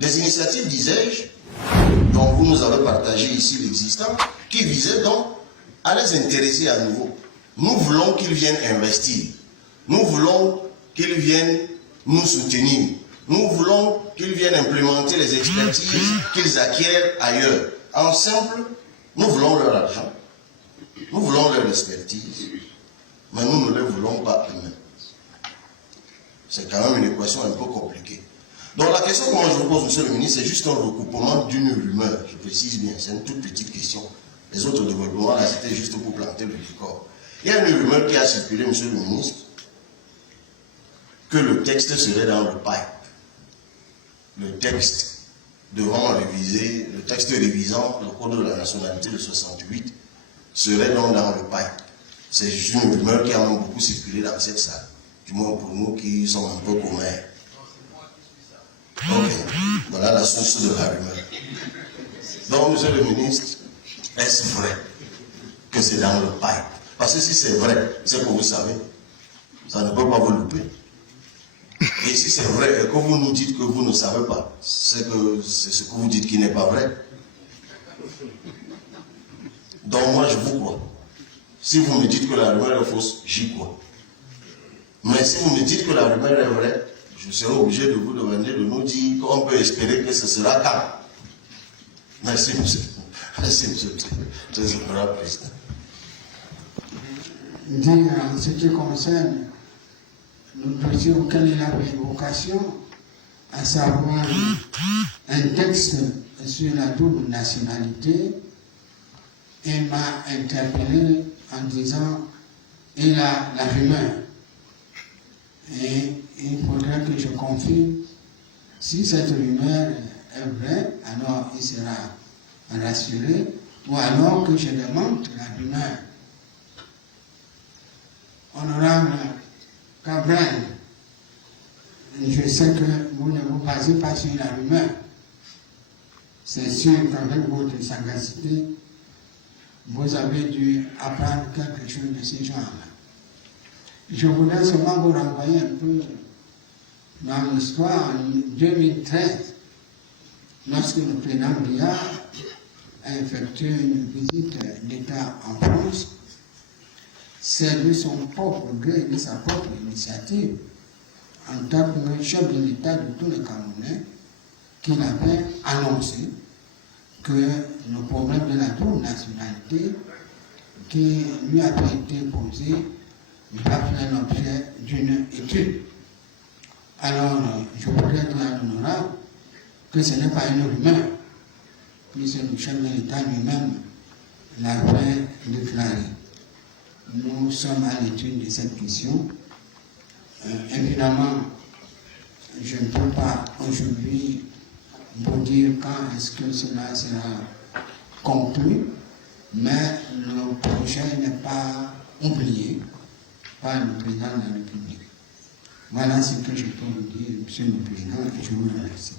Des initiatives, disais-je, dont vous nous avez partagé ici l'existant, qui visaient donc à les intéresser à nouveau. Nous voulons qu'ils viennent investir. Nous voulons qu'ils viennent nous soutenir. Nous voulons qu'ils viennent implémenter les expertises qu'ils acquièrent ailleurs. En simple, nous voulons leur argent, nous voulons leur expertise, mais nous ne les voulons pas eux-mêmes. C'est quand même une équation un peu compliquée. Donc la question que moi je vous pose, monsieur le ministre, c'est juste un recoupement d'une rumeur, je précise bien, c'est une toute petite question. Les autres développements, là, c'était juste pour planter le décor. Il y a une rumeur qui a circulé, monsieur le ministre, que le texte serait dans le pipe. Le texte devant réviser, le texte révisant le code de la nationalité de 68 serait donc dans le pipe. C'est juste une rumeur qui a même beaucoup circulé dans cette salle. Du moins pour nous qui sommes un peu commères. Ok, voilà la source de la rumeur. Donc, monsieur le ministre, est-ce vrai que c'est dans le pipe? Parce que si c'est vrai, c'est que vous savez, ça ne peut pas vous louper. Et si c'est vrai et que vous nous dites que vous ne savez pas, c'est ce que vous dites qui n'est pas vrai. Donc moi je vous crois. Si vous me dites que la rumeur est fausse, j'y crois. Mais si vous me dites que la rumeur est vraie, je serai obligé de vous demander de nous dire qu'on peut espérer que ce sera quand. Merci monsieur. Merci monsieur très honorable président. Dire en ce qui concerne le dossier auquel il avait vocation, à savoir un texte sur la double nationalité, il m'a interpellé en disant il a la rumeur. Et il faudrait que je confirme si cette rumeur est vraie, alors il sera rassuré, ou alors que je demande la rumeur. Honorable Cabral, je sais que vous ne vous basez pas sur la rumeur. C'est sûr qu'avec votre sagacité, vous avez dû apprendre quelque chose de ce genre-là. Je voudrais seulement vous renvoyer un peu dans l'histoire en 2013, lorsque le président Biard a effectué une visite d'État en France. C'est de son propre gré, de sa propre initiative, en tant que chef de l'État de tous les Camerounais, qu'il avait annoncé que le problème de la double nationalité qui lui avait été posé va faire l'objet d'une étude. Alors, je voudrais dire à l'honorable que ce n'est pas une rumeur, puisque le chef de l'État lui-même l'avait déclaré. Nous sommes à l'étude de cette question. Évidemment, je ne peux pas aujourd'hui vous dire quand est-ce que cela sera conclu, mais le projet n'est pas oublié par le président de la République. Voilà ce que je peux vous dire, monsieur le président, et je vous remercie.